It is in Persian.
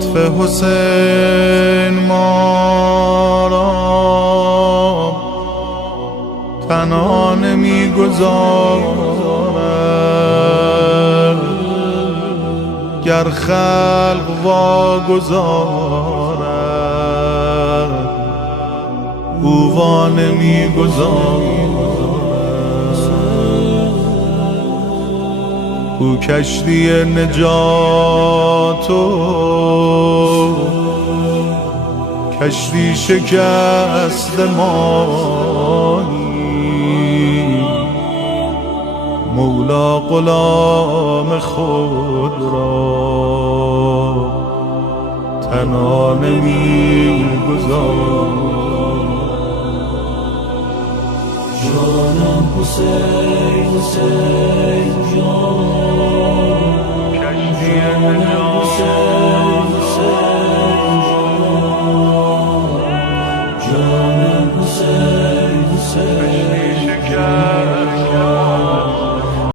لطف حسین ما را تنها نمی‌گذارد، گر خلق واگذارد او وا نمی‌گذارد. او کشتی نجات و کشتی شکست مایی، مولا غلام خود را تنها نمی‌گذارد. جانم حسین، حسین جان